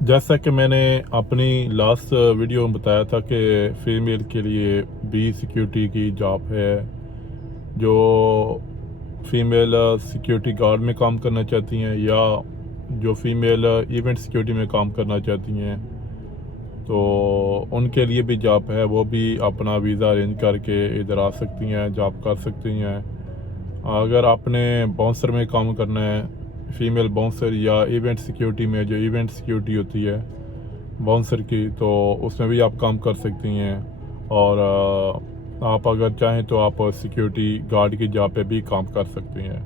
जैसा कि मैंने अपनी लास्ट वीडियो में बताया था कि फ़ीमेल के लिए बी सिक्योरिटी की जॉब है, जो फ़ीमेल सिक्योरिटी गार्ड में काम करना चाहती हैं या जो फ़ीमेल इवेंट सिक्योरिटी में काम करना चाहती हैं, तो उनके लिए भी जॉब है। वो भी अपना वीज़ा अरेंज करके इधर आ सकती हैं, जॉब कर सकती हैं। अगर आपने बाउंसर में काम करना है, फ़ीमेल बाउंसर या इवेंट सिक्योरिटी में, जो इवेंट सिक्योरिटी होती है बाउंसर की, तो उसमें भी आप काम कर सकती हैं। और आप अगर चाहें तो आप सिक्योरिटी गार्ड की जॉब पे भी काम कर सकती हैं।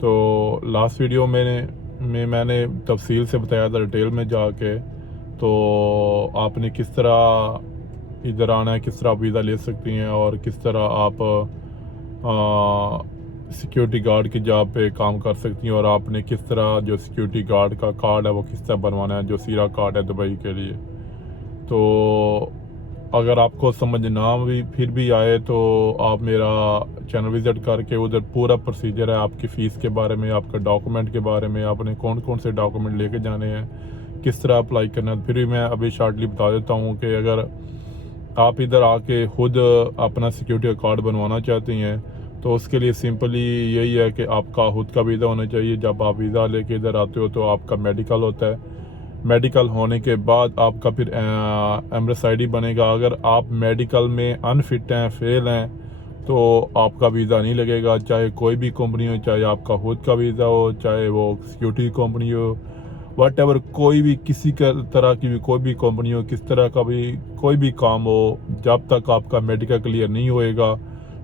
तो लास्ट वीडियो मैंने तफसील से बताया था, डिटेल में जाके। तो आपने किस तरह इधर आना है, किस तरह आप वीज़ा ले सकती हैं और किस तरह आप सिक्योरिटी गार्ड की जॉब पे काम कर सकती हैं, और आपने किस तरह जो सिक्योरिटी गार्ड का कार्ड है वो किस तरह बनवाना है, जो सीरा कार्ड है दुबई के लिए। तो अगर आपको समझ ना भी फिर भी आए तो आप मेरा चैनल विज़िट करके उधर पूरा प्रोसीजर है, आपकी फ़ीस के बारे में, आपका डॉक्यूमेंट के बारे में, आपने कौन कौन से डॉक्यूमेंट लेके जाने हैं, किस तरह अप्लाई करना है। फिर भी मैं अभी शॉर्टली बता देता हूँ कि अगर आप इधर आके खुद अपना सिक्योरिटी कार्ड बनवाना चाहती हैं तो उसके लिए सिंपली यही है कि आपका खुद का वीज़ा होना चाहिए। जब आप वीज़ा लेके इधर आते हो तो आपका मेडिकल होता है। मेडिकल होने के बाद आपका फिर एमरेस आईडी बनेगा। अगर आप मेडिकल में अनफिट हैं, फेल हैं, तो आपका वीज़ा नहीं लगेगा। चाहे कोई भी कंपनी हो, चाहे आपका खुद का वीज़ा हो, चाहे वो सिक्योरिटी कंपनी हो, वट एवर, कोई भी किसी का तरह की भी कोई भी कंपनी हो, किस तरह का भी कोई भी काम हो, जब तक आपका मेडिकल क्लियर नहीं होएगा,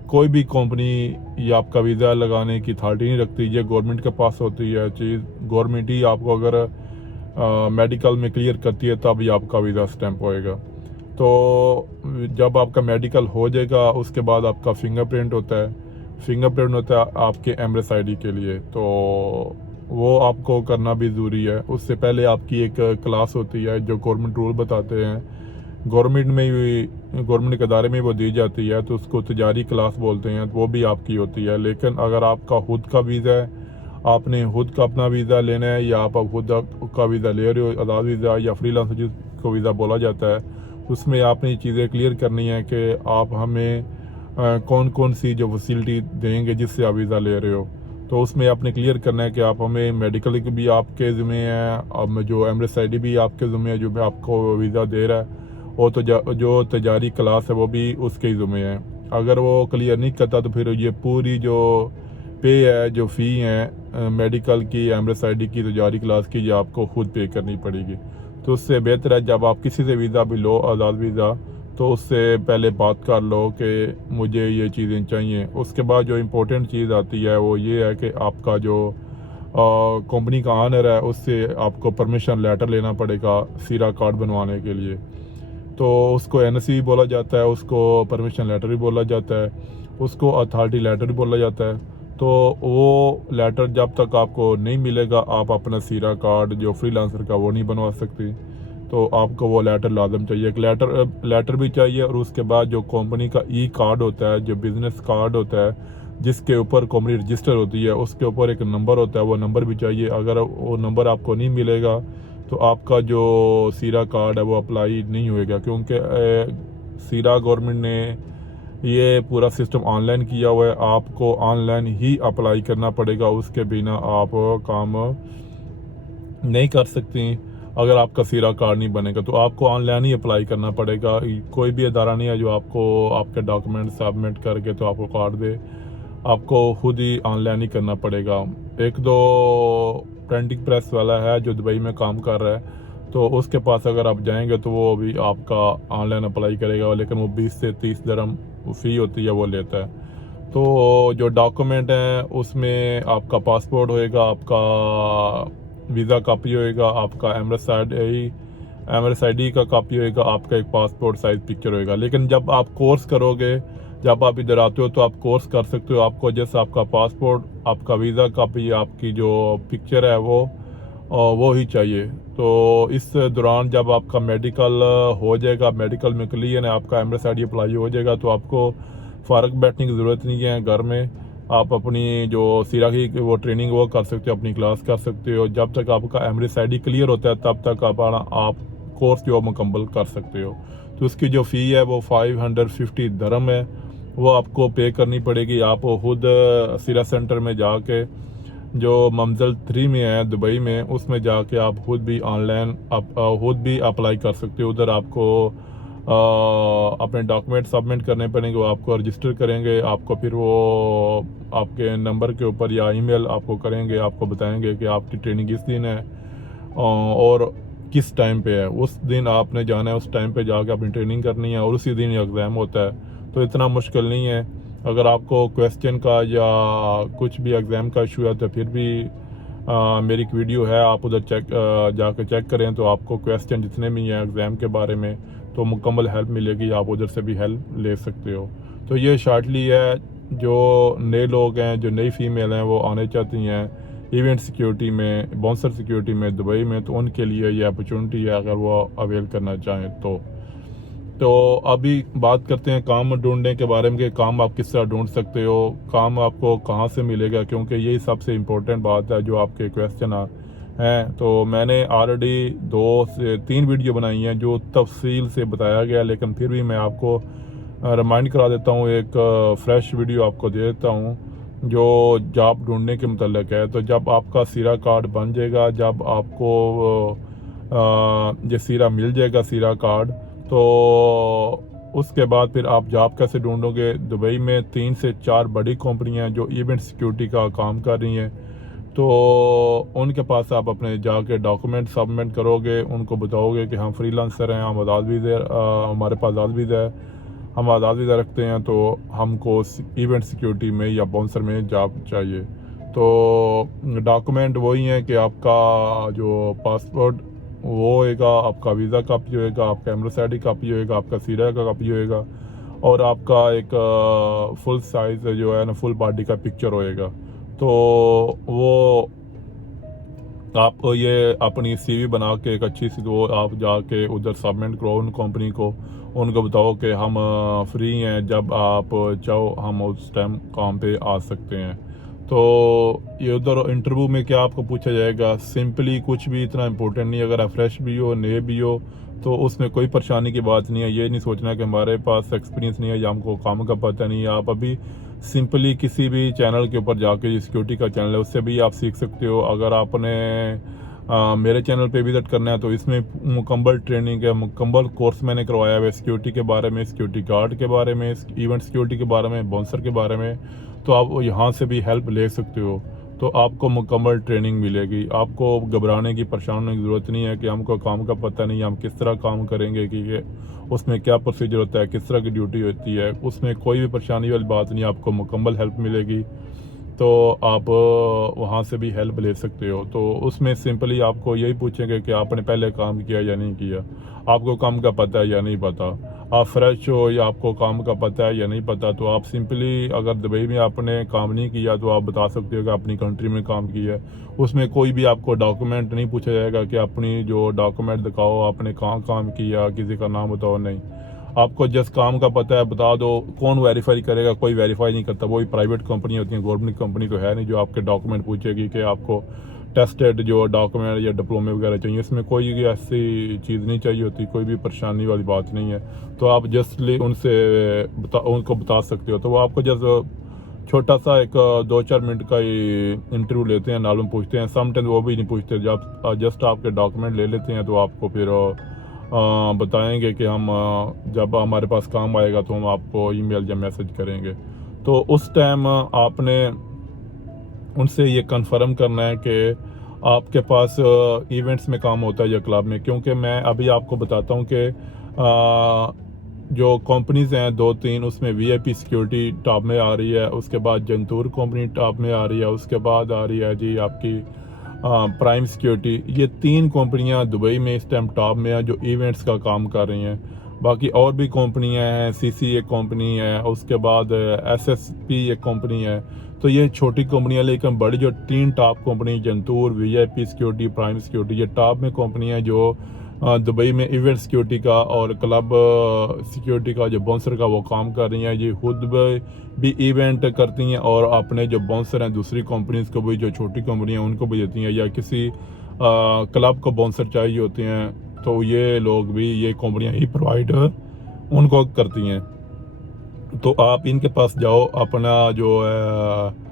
कोई भी कंपनी ये आपका वीज़ा लगाने की अथॉरिटी नहीं रखती। ये गवर्नमेंट के पास होती है चीज़। गवर्नमेंट ही आपको अगर मेडिकल में क्लियर करती है तब ही आपका वीज़ा स्टैंप होएगा। तो जब आपका मेडिकल हो जाएगा उसके बाद आपका फिंगरप्रिंट होता है। फिंगरप्रिंट होता है आपके एमरेस आईडी के लिए, तो वो आपको करना भी ज़रूरी है। उससे पहले आपकी एक क्लास होती है जो गवर्नमेंट रूल बताते हैं, गवर्नमेंट में भी, गवर्नमेंट के अदारे में वो दी जाती है, तो उसको तजारी क्लास बोलते हैं, तो वो भी आपकी होती है। लेकिन अगर आपका खुद का वीज़ा है, आपने खुद का अपना वीज़ा लेना है, या आप खुद का वीज़ा ले रहे हो, आज़ाद वीज़ा या फ्रीलांसर जिसको वीज़ा बोला जाता है, उसमें आपने ये चीज़ें क्लियर करनी है कि आप हमें कौन कौन सी जो फैसिलिटी देंगे जिससे आप वीज़ा ले रहे हो। तो उसमें आपने क्लियर करना है कि आप हमें मेडिकल की भी आपके ज़िम्मे है, अब जो एमरेस आईडी भी आपके ज़िम्मे है, जो भी आपको वीज़ा दे रहा है, और तो जो तजारी क्लास है वो भी उसके ही ज़िम्मे है। अगर वो क्लियर नहीं करता तो फिर ये पूरी जो पे है, जो फ़ी है मेडिकल की, एमरेस आईडी की, तजारी क्लास की, ये आपको खुद पे करनी पड़ेगी। तो उससे बेहतर है जब आप किसी से वीज़ा भी लो, आज़ाद वीज़ा, तो उससे पहले बात कर लो कि मुझे ये चीज़ें चाहिए। उसके बाद जो इम्पोर्टेंट चीज़ आती है वो ये है कि आपका जो कंपनी का ऑनर है उससे आपको परमिशन लेटर लेना पड़ेगा सीरा कार्ड बनवाने के लिए। तो उसको एनओसी भी बोला जाता है, उसको परमिशन लेटर भी बोला जाता है, उसको अथॉरिटी लेटर भी बोला जाता है। तो वो लेटर जब तक आपको नहीं मिलेगा, आप अपना सीरा कार्ड जो फ्रीलांसर का वो नहीं बनवा सकती। तो आपको वो लेटर लाजम चाहिए, एक लेटर भी चाहिए। और उसके बाद जो कंपनी का ई कार्ड होता है, जो बिज़नेस कार्ड होता है, जिसके ऊपर कंपनी रजिस्टर होती है, उसके ऊपर एक नंबर होता है, वो नंबर भी चाहिए। अगर वो नंबर आपको नहीं मिलेगा तो आपका जो सीरा कार्ड है वो अप्लाई नहीं होएगा, क्योंकि सीरा गवर्नमेंट ने ये पूरा सिस्टम ऑनलाइन किया हुआ है। आपको ऑनलाइन ही अप्लाई करना पड़ेगा, उसके बिना आप काम नहीं कर सकती। अगर आपका सीरा कार्ड नहीं बनेगा तो आपको ऑनलाइन ही अप्लाई करना पड़ेगा। कोई भी अदारा नहीं है जो आपको आपके डॉक्यूमेंट सबमिट करके तो आपको कार्ड दे, आपको खुद ही ऑनलाइन ही करना पड़ेगा। एक दो प्रिंटिंग प्रेस वाला है जो दुबई में काम कर रहा है, तो उसके पास अगर आप जाएंगे तो वो भी आपका ऑनलाइन अप्लाई करेगा, लेकिन वो 20 से 30 दिरहम फ़ी होती है वो लेता है। तो जो डॉक्यूमेंट है उसमें आपका पासपोर्ट होएगा, आपका वीज़ा कापी होएगा, आपका एमरेस आईडी का कापी होएगा, आपका एक पासपोर्ट साइज पिक्चर होएगा। लेकिन जब आप कोर्स करोगे, जब आप इधर आते हो तो आप कोर्स कर सकते हो। आपको जैसे आपका पासपोर्ट, आपका वीज़ा कापी, आपकी जो पिक्चर है वो ही चाहिए। तो इस दौरान जब आपका मेडिकल हो जाएगा, मेडिकल में क्लियर है, आपका एमरेस आईडी अप्लाई हो जाएगा, तो आपको फ़ारग बैठने की ज़रूरत नहीं है घर में। आप अपनी जो सीरा की वो ट्रेनिंग वो कर सकते हो, अपनी क्लास कर सकते हो। जब तक आपका एमरेस आईडी क्लियर होता है तब तक आप कोर्स जो मुकम्मल कर सकते हो। तो उसकी जो फ़ी है वो 550 दरम है, वो आपको पे करनी पड़ेगी। आप खुद सीरा सेंटर में जाके जो मंजिल 3 में है दुबई में, उसमें जाके आप खुद भी ऑनलाइन आप खुद भी अप्लाई कर सकते हो। उधर आपको अपने डॉक्यूमेंट सबमिट करने पड़ेंगे, वो आपको रजिस्टर करेंगे। आपको फिर वो आपके नंबर के ऊपर या ईमेल आपको करेंगे, आपको बताएंगे कि आपकी ट्रेनिंग इस दिन है और किस टाइम पे है। उस दिन आपने जाना है, उस टाइम पे जाके अपनी ट्रेनिंग करनी है और उसी दिन एग्ज़ाम होता है। तो इतना मुश्किल नहीं है। अगर आपको क्वेश्चन का या कुछ भी एग्ज़ाम का इशू है तो फिर भी मेरी एक वीडियो है, आप उधर जाकर चेक करें तो आपको क्वेश्चन जितने भी हैं एग्ज़ाम के बारे में तो मुकम्मल हेल्प मिलेगी। आप उधर से भी हेल्प ले सकते हो। तो ये शॉर्टली है, जो नए लोग हैं, जो नई फीमेल हैं, वो आने चाहती हैं इवेंट सिक्योरिटी में, बाउंसर सिक्योरिटी में दुबई में, तो उनके लिए ये अपॉर्चुनिटी है अगर वो अवेल करना चाहें तो अभी बात करते हैं काम ढूंढने के बारे में कि काम आप किस तरह ढूंढ सकते हो, काम आपको कहाँ से मिलेगा, क्योंकि यही सबसे इम्पोर्टेंट बात है जो आपके क्वेश्चन हैं। तो मैंने ऑलरेडी 2 से 3 वीडियो बनाई हैं जो तफसील से बताया गया, लेकिन फिर भी मैं आपको रिमाइंड करा देता हूँ, एक फ्रेश वीडियो आपको दे देता हूँ जो जॉब ढूंढने के मतलब है। तो जब आपका सीरा कार्ड बन जाएगा, जब आपको ये सीरा मिल जाएगा सीरा कार्ड, तो उसके बाद फिर आप जॉब कैसे ढूंढोगे। दुबई में 3 से 4 बड़ी कंपनियां हैं जो इवेंट सिक्योरिटी का काम कर रही हैं, तो उनके पास आप अपने जाके डॉक्यूमेंट सबमिट करोगे, उनको बताओगे कि हम फ्रीलांसर हैं, हम आज़ाद वीज़ा, हमारे पास आज़ाद वीज़ा है, हम आज़ाद वीज़ा रखते हैं, तो हमको इवेंट सिक्योरिटी में या बाउंसर में जॉब चाहिए। तो डॉक्यूमेंट वही हैं कि आपका जो पासपोर्ट वो होएगा, आपका वीज़ा कापी होएगा, आपका एमरेस आईडी कापी होएगा, आपका सीरा का कापी होएगा और आपका एक फुल साइज़ जो है ना, फुल बॉडी का पिक्चर होएगा। तो वो आप ये अपनी सीवी बना के एक अच्छी सी, वो आप जाके उधर सबमिट करो उन कंपनी को, उनको बताओ कि हम फ्री हैं, जब आप चाहो हम उस टाइम काम पे आ सकते हैं। तो ये उधर इंटरव्यू में क्या आपको पूछा जाएगा, सिंपली कुछ भी इतना इम्पोर्टेंट नहीं है। अगर आप फ्रेश भी हो, नए भी हो, तो उसमें कोई परेशानी की बात नहीं है। ये नहीं सोचना कि हमारे पास एक्सपीरियंस नहीं है या हमको काम का पता नहीं है। आप अभी सिंपली किसी भी चैनल के ऊपर जाके, जो सिक्योरिटी का चैनल है, उससे भी आप सीख सकते हो। अगर आपने मेरे चैनल पे विजिट करना है तो इसमें मुकम्मल ट्रेनिंग है, मुकम्मल कोर्स मैंने करवाया हुआ है सिक्योरिटी के बारे में, सिक्योरिटी गार्ड के बारे में, इवेंट सिक्योरिटी के बारे में, बाउंसर के बारे में। तो आप यहाँ से भी हेल्प ले सकते हो, तो आपको मुकम्मल ट्रेनिंग मिलेगी। आपको घबराने की, परेशान होने की ज़रूरत नहीं है कि हमको काम का पता नहीं है, हम किस तरह काम करेंगे, कि उसमें क्या प्रोसीजर होता है, किस तरह की ड्यूटी होती है। उसमें कोई भी परेशानी वाली बात नहीं, आपको मुकम्मल हेल्प मिलेगी। तो आप वहाँ से भी हेल्प ले सकते हो। तो उसमें सिंपली आपको यही पूछेंगे कि आपने पहले काम किया या नहीं किया, आपको काम का पता है या नहीं पता, आप फ्रेश हो या आपको काम का पता है या नहीं पता। तो आप सिंपली, अगर दुबई में आपने काम नहीं किया तो आप बता सकते हो कि अपनी कंट्री में काम किया है। उसमें कोई भी आपको डॉक्यूमेंट नहीं पूछा जाएगा कि अपनी जो डॉक्यूमेंट दिखाओ, आपने कहाँ काम किया, किसी का नाम बताओ, नहीं। आपको जस्ट काम का पता है, बता दो। कौन वेरीफाई करेगा, कोई वेरीफाई नहीं करता। वही प्राइवेट कंपनी होती है, गवर्नमेंट कंपनी तो है नहीं जो आपके डॉक्यूमेंट पूछेगी कि आपको टेस्टेड जो डॉक्यूमेंट या डिप्लोमे वगैरह चाहिए। इसमें कोई ऐसी चीज़ नहीं चाहिए होती, कोई भी परेशानी वाली बात नहीं है। तो आप जस्टली उनसे उनको बता सकते हो। तो वो आपको जस्ट छोटा सा एक 2-4 मिनट का ही इंटरव्यू लेते हैं, मालूम पूछते हैं। समटाइम वो भी नहीं पूछते, जब जस्ट आपके डॉक्यूमेंट ले लेते हैं तो आपको फिर बताएंगे कि हम जब हमारे पास काम आएगा तो हम आपको ईमेल या मैसेज करेंगे। तो उस टाइम आपने उनसे ये कंफर्म करना है कि आपके पास इवेंट्स में काम होता है या क्लब में। क्योंकि मैं अभी आपको बताता हूँ कि जो कंपनीज हैं 2-3, उसमें वीआईपी सिक्योरिटी टॉप में आ रही है, उसके बाद जंतूर कंपनी टॉप में आ रही है, उसके बाद आ रही है जी आपकी प्राइम सिक्योरिटी। ये 3 कंपनियां दुबई में इस टाइम टॉप में है जो इवेंट्स का काम कर रही हैं। बाकी और भी कंपनियां हैं, सीसी एक कंपनी है, उसके बाद एसएसपी एक कंपनी है। तो ये छोटी कंपनियां, लेकिन बड़ी जो 3 टॉप कंपनी, जंतूर, वीआईपी सिक्योरिटी, प्राइम सिक्योरिटी, ये टॉप में कंपनी है जो दुबई में इवेंट सिक्योरिटी का और क्लब सिक्योरिटी का जो बाउंसर का वो काम कर रही हैं। ये खुद भी इवेंट करती हैं और अपने जो बाउंसर हैं दूसरी कंपनीज को भी, जो छोटी कंपनियां उनको भी देती हैं, या किसी क्लब को बाउंसर चाहिए होते हैं तो ये लोग भी, ये कंपनियां ही प्रोवाइड उनको करती हैं। तो आप इनके पास जाओ, अपना जो है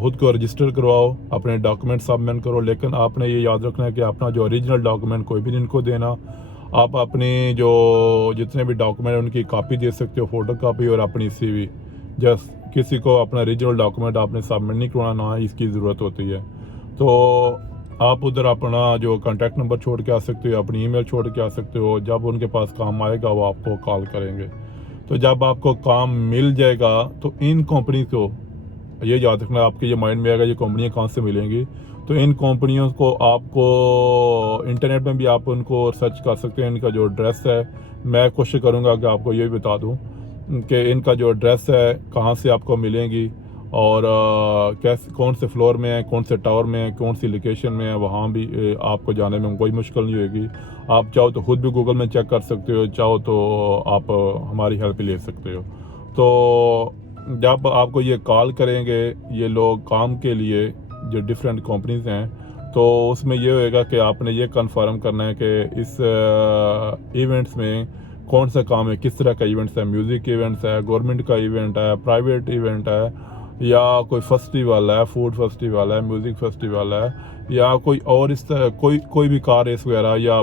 खुद को रजिस्टर करवाओ, अपने डॉक्यूमेंट सबमिट करो, लेकिन आपने ये याद रखना है कि अपना जो ओरिजिनल डॉक्यूमेंट कोई भी इनको देना। आप अपनी जो जितने भी डॉक्यूमेंट हैं उनकी कॉपी दे सकते हो, फ़ोटो कापी और अपनी सीवी। जस्ट किसी को अपना ओरिजिनल डॉक्यूमेंट आपने सबमिट नहीं करवाना, ना इसकी ज़रूरत होती है। तो आप उधर अपना जो कॉन्टैक्ट नंबर छोड़ के आ सकते हो, अपनी ईमेल छोड़ के आ सकते हो। जब उनके पास काम आएगा वो आपको कॉल करेंगे। तो जब आपको काम मिल जाएगा तो इन कंपनी को ये याद रखना, आपके ये माइंड में आएगा ये कंपनियां कहाँ से मिलेंगी। तो इन कंपनियों को आपको इंटरनेट में भी आप उनको सर्च कर सकते हैं। इनका जो एड्रेस है, मैं कोशिश करूँगा कि आपको ये भी बता दूँ कि इनका जो एड्रेस है कहाँ से आपको मिलेंगी, और कैसे, कौन से फ्लोर में है, कौन से टावर में है, कौन सी लोकेशन में है। वहाँ भी आपको जाने में कोई मुश्किल नहीं होगी। आप चाहो तो खुद भी गूगल में चेक कर सकते हो, चाहो तो आप हमारी हेल्प ले सकते हो। तो जब आपको ये कॉल करेंगे ये लोग काम के लिए, जो डिफरेंट कंपनीज हैं, तो उसमें ये होएगा कि आपने ये कंफर्म करना है कि इस इवेंट्स में कौन सा काम है, किस तरह का इवेंट्स है। म्यूज़िक इवेंट्स है, गवर्नमेंट का इवेंट है, प्राइवेट इवेंट है, या कोई फेस्टिवल है, फूड फेस्टिवल है, म्यूज़िक फेस्टिवल है, या कोई और इस तरह कोई भी कार रेस वगैरह, या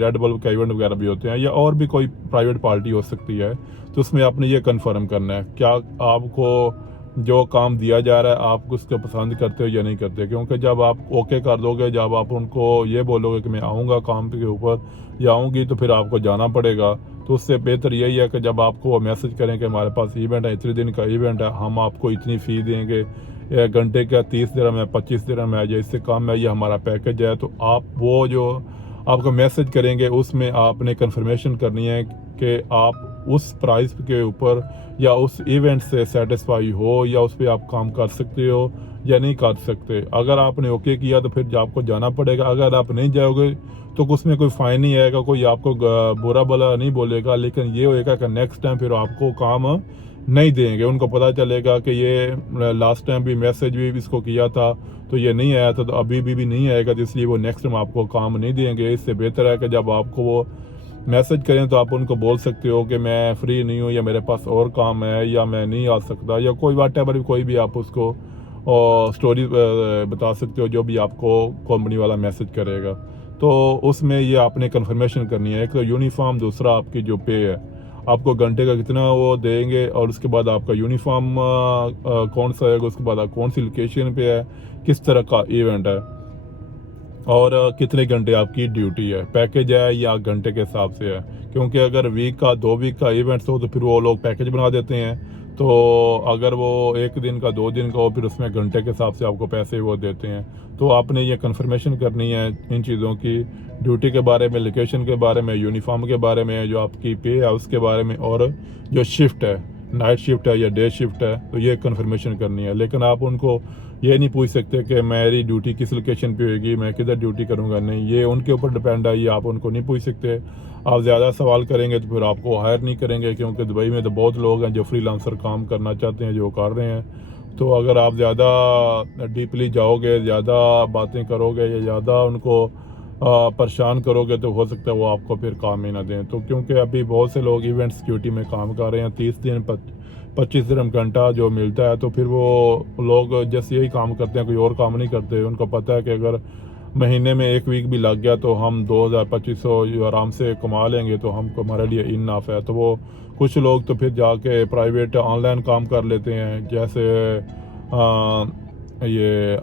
रेड बुल का इवेंट वगैरह भी होते हैं, या और भी कोई प्राइवेट पार्टी हो सकती है। तो उसमें आपने ये कंफर्म करना है क्या आपको जो काम दिया जा रहा है आप उसको पसंद करते हो या नहीं करते। क्योंकि जब आप ओके कर दोगे, जब आप उनको ये बोलोगे कि मैं आऊँगा काम के ऊपर या आऊँगी, तो फिर आपको जाना पड़ेगा। तो उससे बेहतर यही है कि जब आपको वो मैसेज करें कि हमारे पास इवेंट है, इतने दिन का इवेंट है, हम आपको इतनी फ़ी देंगे, 1 घंटे का 30 दिरहम है, 25 दिरहम है, या इससे कम है, ये हमारा पैकेज है। तो आप वो जो आपको मैसेज करेंगे उसमें आपने कंफर्मेशन करनी है कि आप उस प्राइस के ऊपर या उस इवेंट से सेटिस्फाई हो, या उस पर आप काम कर सकते हो या नहीं कर सकते। अगर आपने ओके किया तो फिर आपको जाना पड़ेगा। अगर आप नहीं जाओगे तो उसमें कोई फ़ाइन नहीं आएगा, कोई आपको बुरा भला नहीं बोलेगा, लेकिन ये होएगा कि नेक्स्ट टाइम फिर आपको काम नहीं देंगे। उनको पता चलेगा कि ये लास्ट टाइम भी मैसेज भी इसको किया था तो ये नहीं आया था, तो अभी भी नहीं आएगा, तो इसलिए वो नेक्स्ट टाइम आपको काम नहीं देंगे। इससे बेहतर है कि जब आपको वो मैसेज करें तो आप उनको बोल सकते हो कि मैं फ्री नहीं हूँ, या मेरे पास और काम है, या मैं नहीं आ सकता, या कोई वाटेवर कोई भी आप उसको स्टोरी बता सकते हो जो भी आपको कंपनी वाला मैसेज करेगा। तो उसमें ये आपने कंफर्मेशन करनी है। एक तो यूनिफॉर्म, दूसरा आपकी जो पे है, आपको घंटे का कितना वो देंगे, और उसके बाद आपका यूनिफॉर्म कौन सा है, उसके बाद आप कौन सी लोकेशन पे है, किस तरह का इवेंट है, और कितने घंटे आपकी ड्यूटी है। पैकेज है या घंटे के हिसाब से है, क्योंकि अगर वीक का 2 वीक का इवेंट्स हो तो फिर वो लोग पैकेज बना देते हैं। तो अगर वो 1 दिन का 2 दिन का हो फिर उसमें घंटे के हिसाब से आपको पैसे वो देते हैं। तो आपने ये कंफर्मेशन करनी है इन चीज़ों की, ड्यूटी के बारे में, लोकेशन के बारे में, यूनिफॉर्म के बारे में, जो आपकी पे है उसके बारे में, और जो शिफ्ट है, नाइट शिफ्ट है या डे शिफ्ट है, तो ये कंफर्मेशन करनी है। लेकिन आप उनको ये नहीं पूछ सकते कि मेरी ड्यूटी किस लोकेशन पे होगी, मैं किधर ड्यूटी करूंगा, नहीं, ये उनके ऊपर डिपेंड है, ये आप उनको नहीं पूछ सकते। आप ज़्यादा सवाल करेंगे तो फिर आपको हायर नहीं करेंगे, क्योंकि दुबई में तो बहुत लोग हैं जो फ्रीलांसर काम करना चाहते हैं, जो कर रहे हैं। तो अगर आप ज़्यादा डीपली जाओगे, ज़्यादा बातें करोगे, या ज़्यादा उनको परेशान करोगे, तो हो सकता है वो आपको फिर काम ही ना दें। तो क्योंकि अभी बहुत से लोग इवेंट सिक्योरिटी में काम कर रहे हैं, 30 दिन 25 दिरहम घंटा जो मिलता है, तो फिर वो लोग जैसे यही काम करते हैं, कोई और काम नहीं करते। उनको पता है कि अगर महीने में 1 वीक भी लग गया तो हम 2000-2500 आराम से कमा लेंगे, तो हमको हमारे लिए इनफ है। तो वो कुछ लोग तो फिर जाके प्राइवेट ऑनलाइन काम कर लेते हैं, जैसे ये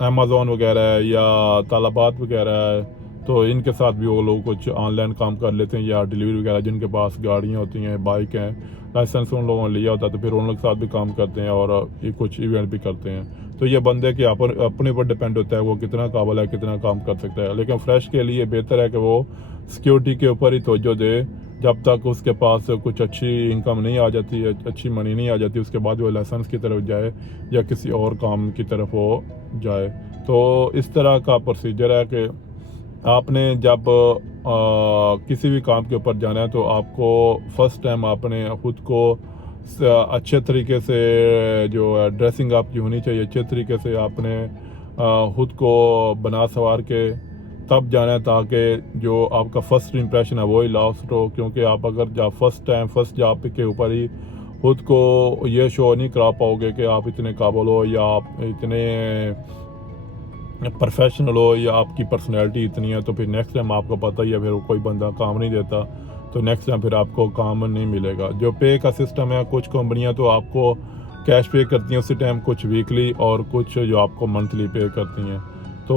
अमेज़ॉन वगैरह है या तालाबात वगैरह है, तो इनके साथ भी वो लोग कुछ ऑनलाइन काम कर लेते हैं, या डिलीवरी वगैरह, जिनके पास गाड़ियाँ होती हैं, बाइक हैं, लाइसेंस उन लोगों ने लिया होता है, तो फिर उन लोग के साथ भी काम करते हैं, और ये कुछ इवेंट भी करते हैं। तो ये बंदे के अपने ऊपर डिपेंड होता है वो कितना काबिल है, कितना काम कर सकता है। लेकिन फ्रेश के लिए बेहतर है कि वो सिक्योरिटी के ऊपर ही तवज्जो दे, जब तक उसके पास कुछ अच्छी इनकम नहीं आ जाती है, अच्छी मनी नहीं आ जाती, उसके बाद वो लाइसेंस की तरफ जाए या किसी और काम की तरफ वो जाए। तो इस तरह का प्रोसीजर है कि आपने जब किसी भी काम के ऊपर जाना है तो आपको फर्स्ट टाइम आपने खुद को अच्छे तरीके से जो ड्रेसिंग आपकी होनी चाहिए, अच्छे तरीके से आपने खुद को बना सवार के तब जाना है, ताकि जो आपका फर्स्ट इंप्रेशन है वो ही लास्ट हो। क्योंकि आप अगर जब फर्स्ट जॉब के ऊपर ही खुद को ये शो नहीं करा पाओगे कि आप इतने काबिल हो या आप इतने प्रोफेशनल हो या आपकी पर्सनैलिटी इतनी है, तो फिर नेक्स्ट टाइम आपको पता ही है, फिर कोई बंदा काम नहीं देता, तो नेक्स्ट टाइम फिर आपको काम नहीं मिलेगा। जो पे का सिस्टम है, कुछ कंपनियां तो आपको कैश पे करती हैं उसी टाइम, कुछ वीकली और कुछ जो आपको मंथली पे करती हैं। तो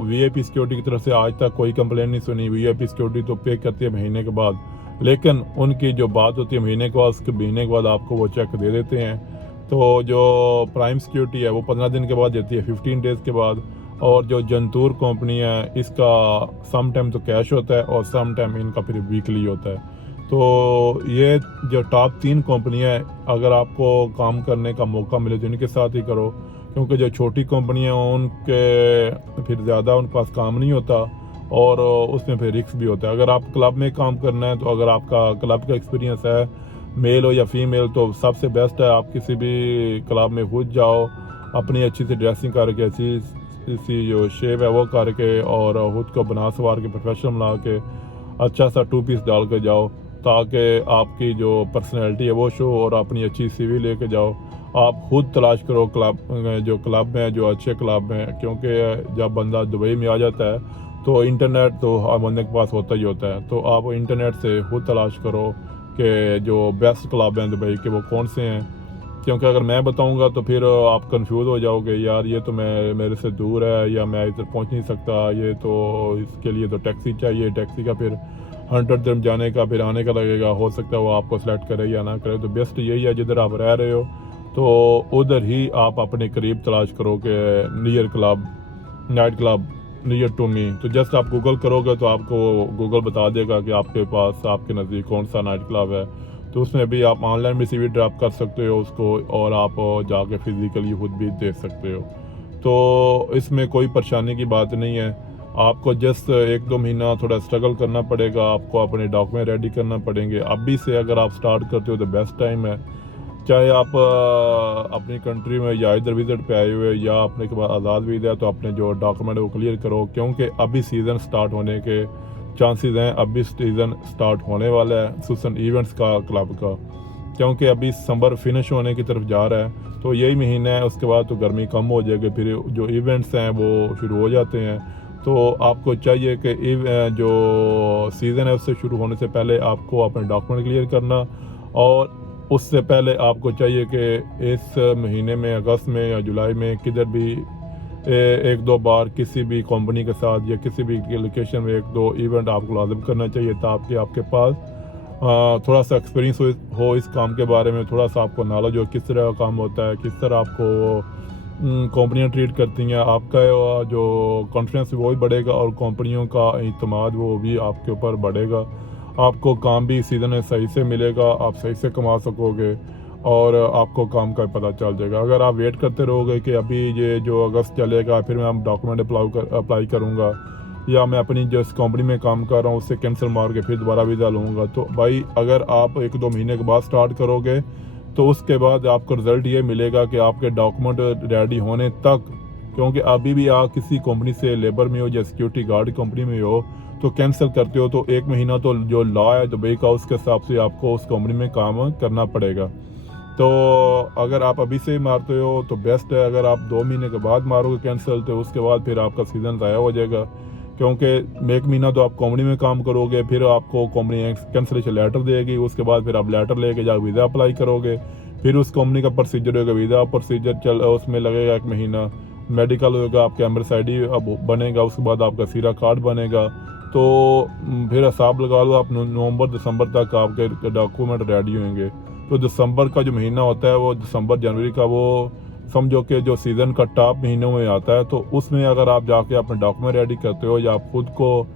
वीआईपी सिक्योरिटी की तरफ से आज तक कोई कंप्लेन नहीं सुनी। वीआईपी सिक्योरिटी तो पे करती है महीने के बाद, लेकिन उनकी जो बात होती है महीने के बाद, उसके महीने के बाद आपको वो चेक दे देते हैं। तो जो प्राइम सिक्योरिटी है वो 15 दिन के बाद देती है, 15 डेज़ के बाद। और जो जंतूर कंपनी है इसका सम टाइम तो कैश होता है और सम टाइम इनका फिर वीकली होता है। तो ये जो टॉप 3 कंपनियां हैं, अगर आपको काम करने का मौका मिले तो इनके साथ ही करो, क्योंकि जो छोटी कंपनियां हैं उनके फिर ज़्यादा उनके पास काम नहीं होता और उसमें फिर रिस्क भी होता है। अगर आप क्लब में काम करना है तो अगर आपका क्लब का एक्सपीरियंस है, मेल हो या फीमेल, तो सबसे बेस्ट है आप किसी भी क्लब में घुस जाओ, अपनी अच्छी सी ड्रेसिंग करके, अच्छी सी जो शेप है वो करके और खुद को बना सवार के प्रोफेशनल बना के अच्छा सा 2 पीस डाल के जाओ, ताकि आपकी जो पर्सनैलिटी है वो शो और अपनी अच्छी सीवी लेके जाओ। आप खुद तलाश करो क्लब, जो क्लब में जो अच्छे क्लब में, क्योंकि जब बंदा दुबई में आ जाता है तो इंटरनेट तो हर बंदे के पास होता ही होता है। तो आप इंटरनेट से खुद तलाश करो कि जो बेस्ट क्लब हैं दुबई के वो कौन से हैं, क्योंकि अगर मैं बताऊंगा तो फिर आप कंफ्यूज हो जाओगे, यार ये तो मैं मेरे से दूर है या मैं इधर पहुंच नहीं सकता, ये तो इसके लिए तो टैक्सी चाहिए, टैक्सी का फिर 100 दिरहम जाने का फिर आने का लगेगा, हो सकता है वो आपको सेलेक्ट करे या ना करे। तो बेस्ट यही है जिधर आप रह रहे हो तो उधर ही आप अपने करीब तलाश करो कि near club, night club near to me. तो जस्ट आप गूगल करोगे तो आपको गूगल बता देगा कि आपके पास आपके नज़दीक कौन सा नाइट क्लब है। तो उसमें भी आप ऑनलाइन भी सीवी ड्रॉप कर सकते हो उसको, और आप जाके फिजिकली खुद भी दे सकते हो। तो इसमें कोई परेशानी की बात नहीं है। आपको जस्ट 1-2 महीना थोड़ा स्ट्रगल करना पड़ेगा, आपको अपने डॉक्यूमेंट रेडी करना पड़ेंगे। अभी से अगर आप स्टार्ट करते हो तो बेस्ट टाइम है, चाहे आप अपनी कंट्री में या इधर विजिट पे आए हुए या अपने के पास आज़ाद वीज़ा है, तो अपने जो डॉक्यूमेंट वो क्लियर करो, क्योंकि अभी सीज़न स्टार्ट होने के चांसेस हैं। अभी सीज़न स्टार्ट होने वाला है सुसन इवेंट्स का क्लब का, क्योंकि अभी समर फिनिश होने की तरफ जा रहा है, तो यही महीना है, उसके बाद तो गर्मी कम हो जाएगी, फिर जो इवेंट्स हैं वो शुरू हो जाते हैं। तो आपको चाहिए कि जो सीज़न है उससे शुरू होने से पहले आपको अपने डॉक्यूमेंट क्लियर करना, और उससे पहले आपको चाहिए कि इस महीने में अगस्त में या जुलाई में किधर भी 1-2 बार किसी भी कंपनी के साथ या किसी भी लोकेशन में 1-2 इवेंट आपको लाजम करना चाहिए, ताकि आपके पास थोड़ा सा एक्सपीरियंस हो इस काम के बारे में, थोड़ा सा आपको नॉलेज हो किस तरह का काम होता है, किस तरह आपको कंपनियां ट्रीट करती हैं। आपका जो कॉन्फिडेंस वो भी बढ़ेगा और कंपनियों का इत्मीनान वो भी आपके ऊपर बढ़ेगा। आपको काम भी सीजन में सही से मिलेगा, आप सही से कमा सकोगे और आपको काम का पता चल जाएगा। अगर आप वेट करते रहोगे कि अभी ये जो अगस्त चलेगा फिर मैं डॉक्यूमेंट अप्लाई करूँगा, या मैं अपनी जिस कंपनी में काम कर रहा हूँ उससे कैंसिल मार के फिर दोबारा वीज़ा लूँगा, तो भाई अगर आप 1-2 महीने के बाद स्टार्ट करोगे तो उसके बाद आपको रिज़ल्ट ये मिलेगा कि आपके डॉक्यूमेंट रेडी होने तक, क्योंकि अभी भी आप किसी कंपनी से लेबर में हो या सिक्योरिटी गार्ड कंपनी में हो तो कैंसिल करते हो तो 1 महीना तो जो लॉ है दुबई का उसके हिसाब से आपको उस कंपनी में काम करना पड़ेगा। तो अगर आप अभी से मारते हो तो बेस्ट है, अगर आप 2 महीने के बाद मारोगे कैंसिल तो उसके बाद फिर आपका सीज़न ज़ाया हो जाएगा, क्योंकि 1 महीना तो आप कंपनी में काम करोगे, फिर आपको कंपनी कैंसिलेशन लेटर देगी, उसके बाद फिर आप लेटर लेके जाकर वीज़ा अप्लाई करोगे, फिर उस कंपनी का प्रोसीजर होगा, वीज़ा प्रोसीजर उसमें लगेगा 1 महीना, मेडिकल होगा, आपका एम्बेस ID अब बनेगा, उसके बाद आपका सीरा कार्ड बनेगा। तो फिर हिसाब लगा लो आप नवंबर-दिसंबर तक आपके डॉक्यूमेंट रेडी होंगे। तो दिसंबर का जो महीना होता है वो दिसंबर जनवरी का वो समझो कि जो सीज़न का टॉप महीनों में आता है, तो उसमें अगर आप जाके अपने डॉक्यूमेंट रेडी करते हो या आप खुद को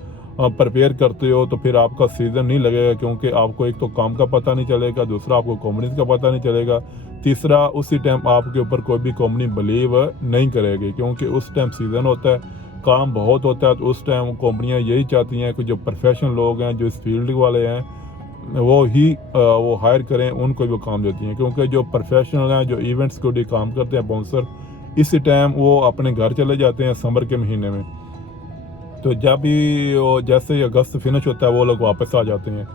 प्रिपेयर करते हो तो फिर आपका सीज़न नहीं लगेगा, क्योंकि आपको एक तो काम का पता नहीं चलेगा, दूसरा आपको कंपनीज का पता नहीं चलेगा, तीसरा उसी टाइम आपके ऊपर कोई भी कंपनी बिलीव नहीं करेगी, क्योंकि उस टाइम सीज़न होता है, काम बहुत होता है तो उस टाइम कंपनियां यही चाहती हैं कि जो प्रोफेशनल लोग हैं, जो इस फील्ड वाले हैं, वो हायर करें, उनको भी वो काम देती हैं। क्योंकि जो प्रोफेशनल हैं, जो इवेंट सिक्योरिटी काम करते हैं बाउंसर, इसी टाइम वो अपने घर चले जाते हैं समर के महीने में। तो जब भी वो जैसे ही अगस्त फिनिश होता है वो लोग वापस आ जाते हैं।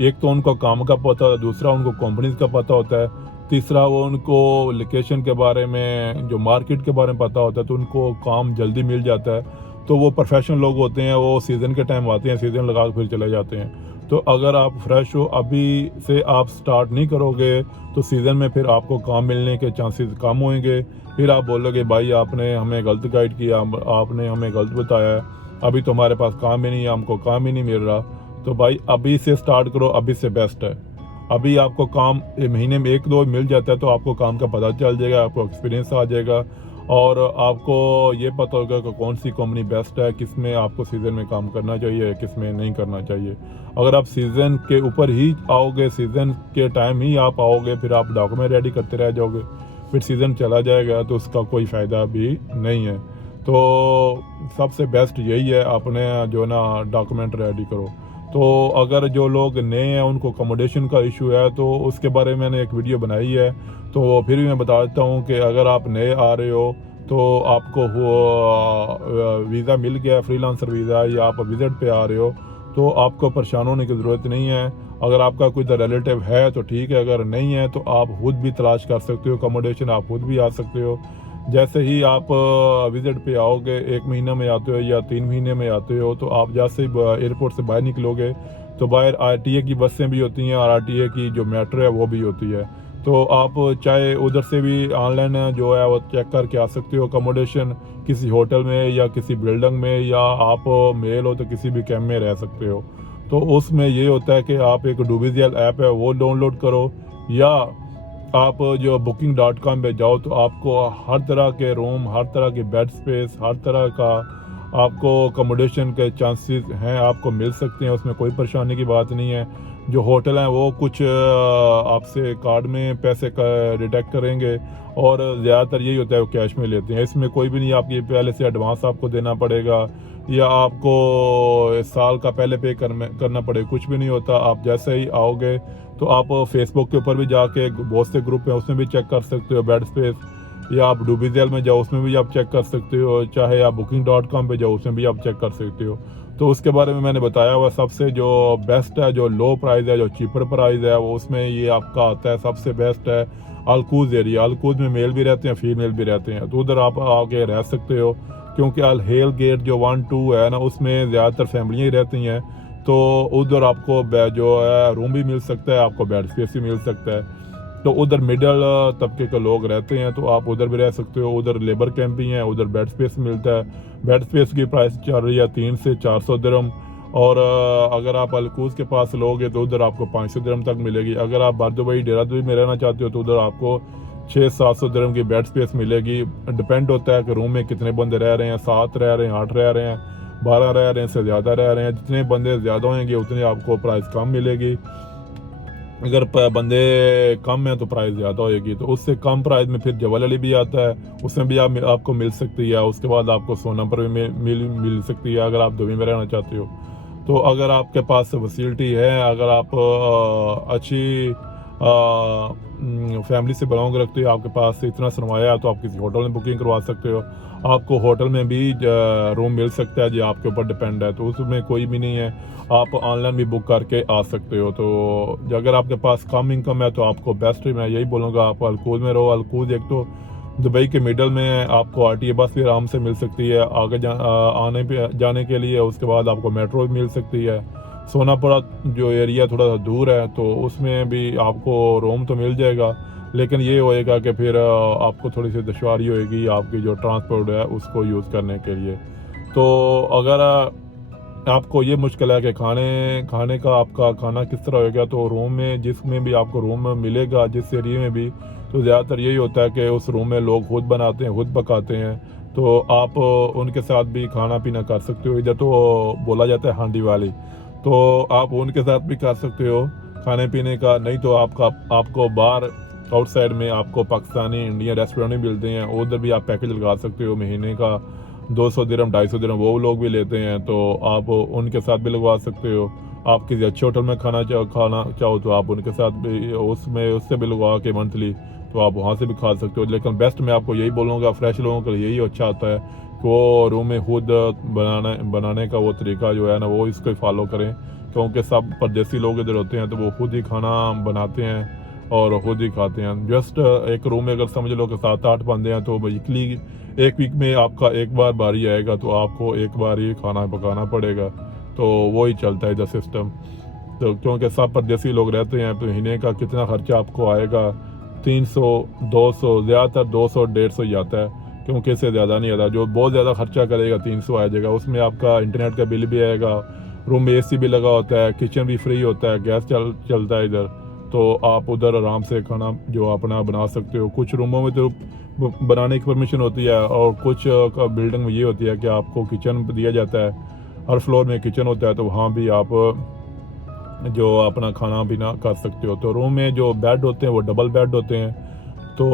एक तो उनको काम का पता होता है, दूसरा उनको कंपनीज का पता होता है, तीसरा वो उनको लोकेशन के बारे में, जो मार्केट के बारे में पता होता है, तो उनको काम जल्दी मिल जाता है। तो वो प्रोफेशनल लोग होते हैं, वो सीज़न के टाइम आते हैं, सीज़न लगा के फिर चले जाते हैं। तो अगर आप फ्रेश हो, अभी से आप स्टार्ट नहीं करोगे तो सीज़न में फिर आपको काम मिलने के चांसेस कम होंगे। फिर आप बोलोगे भाई आपने हमें गलत गाइड किया, आपने हमें गलत बताया है, अभी तो हमारे पास काम ही नहीं है, हमको काम ही नहीं मिल रहा। तो भाई अभी से स्टार्ट करो, अभी से बेस्ट है। अभी आपको काम महीने में 1-2 मिल जाता है तो आपको काम का पता चल जाएगा, आपको एक्सपीरियंस आ जाएगा और आपको ये पता होगा कि कौन सी कंपनी बेस्ट है, किस में आपको सीज़न में काम करना चाहिए, किस में नहीं करना चाहिए। अगर आप सीज़न के ऊपर ही आओगे, सीज़न के टाइम ही आप आओगे, फिर आप डॉक्यूमेंट रेडी करते रह जाओगे, फिर सीज़न चला जाएगा तो उसका कोई फ़ायदा भी नहीं है। तो सबसे बेस्ट यही है, अपने जो ना डॉक्यूमेंट रेडी करो। तो अगर जो लोग नए हैं उनको अकोमोडेशन का इशू है तो उसके बारे में मैंने एक वीडियो बनाई है, तो फिर भी मैं बता देता हूँ कि अगर आप नए आ रहे हो तो आपको वो वीज़ा मिल गया, फ्रीलांसर वीज़ा, या आप विजिट पे आ रहे हो तो आपको परेशान होने की ज़रूरत नहीं है। अगर आपका कोई रिलेटिव है तो ठीक है, अगर नहीं है तो आप खुद भी तलाश कर सकते हो अकोमोडेशन, आप खुद भी आ सकते हो। जैसे ही आप विजिट पे आओगे, 1 महीने में आते हो या 3 महीने में आते हो, तो आप जैसे ही एयरपोर्ट से बाहर निकलोगे तो बाहर आरटीए की बसें भी होती हैं और आरटीए की जो मेट्रो है वो भी होती है। तो आप चाहे उधर से भी ऑनलाइन जो है वो चेक करके आ सकते हो अकोमोडेशन, किसी होटल में या किसी बिल्डिंग में, या आप मेल हो तो किसी भी कैंप में रह सकते हो। तो उसमें ये होता है कि आप एक डूबीजीएल ऐप है वो डाउनलोड करो, या आप जो booking.com पे जाओ तो आपको हर तरह के रूम, हर तरह की बेड स्पेस, हर तरह का आपको अकोमोडेशन के चांसेस हैं, आपको मिल सकते हैं, उसमें कोई परेशानी की बात नहीं है। जो होटल हैं वो कुछ आपसे कार्ड में पैसे का डिडक्ट करेंगे और ज़्यादातर यही होता है वो कैश में लेते हैं। इसमें कोई भी नहीं आपकी पहले से एडवांस आपको देना पड़ेगा या आपको साल का पहले पे करना पड़ेगा, कुछ भी नहीं होता। आप जैसे ही आओगे तो आप फेसबुक के ऊपर भी जाके बहुत से ग्रुप हैं उसमें भी चेक कर सकते हो बेड स्पेस, या आप डूबीजेल में जाओ उसमें भी आप चेक कर सकते हो, चाहे आप booking.com पे जाओ उसमें भी आप चेक कर सकते हो। तो उसके बारे में मैंने बताया हुआ सबसे जो बेस्ट है, जो लो प्राइस है, जो चीपर प्राइस है, वो उसमें ये आपका आता है। सबसे बेस्ट है अलकूज एरिया। अलकूज में मेल भी रहते हैं, फीमेल भी रहते हैं, तो उधर आप आके रह सकते हो। क्योंकि अल हेल गेट जो 1-2 है ना, उसमें ज़्यादातर फैमिलियाँ ही रहती हैं, तो उधर आपको जो है रूम भी मिल सकता है, आपको बेड स्पेस भी मिल सकता है। तो उधर मिडल तबके के लोग रहते हैं तो आप उधर भी रह सकते हो। उधर लेबर कैंप भी हैं, उधर बेड स्पेस मिलता है। बेड स्पेस की प्राइस चल रही है 300 से 400 दिरहम, और अगर आप अलकूज के पास लोगे तो उधर आपको 500 दिरहम तक मिलेगी। अगर आप बारदुबई देहरादून में रहना चाहते हो तो उधर आपको 600-700 दिरहम की बेड स्पेस मिलेगी। डिपेंड होता है कि रूम में कितने बंदे रह रहे हैं, 7 रह रहे हैं, 8 रह रहे हैं, 12 रह रहे हैं, से ज़्यादा रह रहे हैं। जितने बंदे ज़्यादा होंगे उतनी आपको प्राइस कम मिलेगी। अगर बंदे कम हैं तो प्राइस ज़्यादा होएगी। तो उससे कम प्राइस में फिर जबल अली भी आता है, उसमें भी आपको मिल सकती है। उसके बाद आपको सोनमपुर भी मिल सकती है अगर आप दुबई में रहना चाहते हो। तो अगर आपके पास फैसिलिटी है, अगर आप अच्छी फैमिली से बिलोंग रखते हो, आपके पास इतना सरमाया है, तो आप किसी होटल में बुकिंग करवा सकते हो। आपको होटल में भी रूम मिल सकता है जो आपके ऊपर डिपेंड है, तो उसमें कोई भी नहीं है, आप ऑनलाइन भी बुक करके आ सकते हो। तो अगर आपके पास कम इनकम है तो आपको बेस्ट मैं यही बोलूँगा आप अलकूज में रहो। अलकूज एक तो दुबई के मिडल में, आपको आरटीए बस भी आराम से मिल सकती है आगे आने पे जाने के लिए। उसके बाद आपको मेट्रो भी मिल सकती है। सोनापुरा जो एरिया थोड़ा सा दूर है तो उसमें भी आपको रूम तो मिल जाएगा, लेकिन ये होएगा कि फिर आपको थोड़ी सी दुश्वारी होएगी आपकी जो ट्रांसपोर्ट है उसको यूज़ करने के लिए। तो अगर आपको ये मुश्किल है कि खाने का आपका खाना किस तरह होएगा, तो रूम में जिसमें भी आपको रूम मिलेगा जिस एरिया में भी, तो ज़्यादातर यही होता है कि उस रूम में लोग खुद बनाते हैं, खुद पकाते हैं, तो आप उनके साथ भी खाना पीना कर सकते हो। इधर तो बोला जाता है हांडी वाली, तो आप उनके साथ भी कर सकते हो खाने पीने का। नहीं तो आपको बाहर आउटसाइड में आपको पाकिस्तानी इंडियन रेस्टोरेंट भी मिलते हैं, उधर भी आप पैकेज लगा सकते हो महीने का 200 दिरहम 250 दिरहम वो लोग भी लेते हैं, तो आप उनके साथ भी लगवा सकते हो। आप किसी अच्छे होटल में खाना चाहो तो आप उनके साथ भी उससे भी लगवा के मंथली तो आप वहाँ से भी खा सकते हो। लेकिन बेस्ट मैं आपको यही बोलूँगा, फ्रेश लोगों के लिए यही अच्छा आता है कि वो रूम में खुद बनाने का वो तरीका जो है ना वो इसको फॉलो करें, क्योंकि सब परदेसी लोग इधर होते हैं तो वो खुद ही खाना बनाते हैं और खुद ही खाते हैं। जस्ट एक रूम में अगर समझ लो कि 7-8 बंदे हैं तो वीकली एक वीक में आपका एक बार बारी आएगा तो आपको एक बार ही खाना पकाना पड़ेगा, तो वो ही चलता है इधर सिस्टम। तो क्योंकि सब परदेसी लोग रहते हैं तो महीने का कितना खर्चा आपको आएगा, 300 200 ज़्यादातर 200 150 ही आता है, क्योंकि इससे ज़्यादा नहीं आता। जो बहुत ज़्यादा खर्चा करेगा 300 आ जाएगा, उसमें आपका इंटरनेट का बिल भी आएगा, रूम में AC भी लगा होता है, किचन भी फ्री होता है, गैस चलता है इधर, तो आप उधर आराम से खाना जो अपना बना सकते हो। कुछ रूमों में तो बनाने की परमिशन होती है और कुछ बिल्डिंग में ये होती है कि आपको किचन दिया जाता है, हर फ्लोर में किचन होता है, तो वहाँ भी आप जो अपना खाना पीना कर सकते हो। तो रूम में जो बेड होते हैं वो डबल बेड होते हैं, तो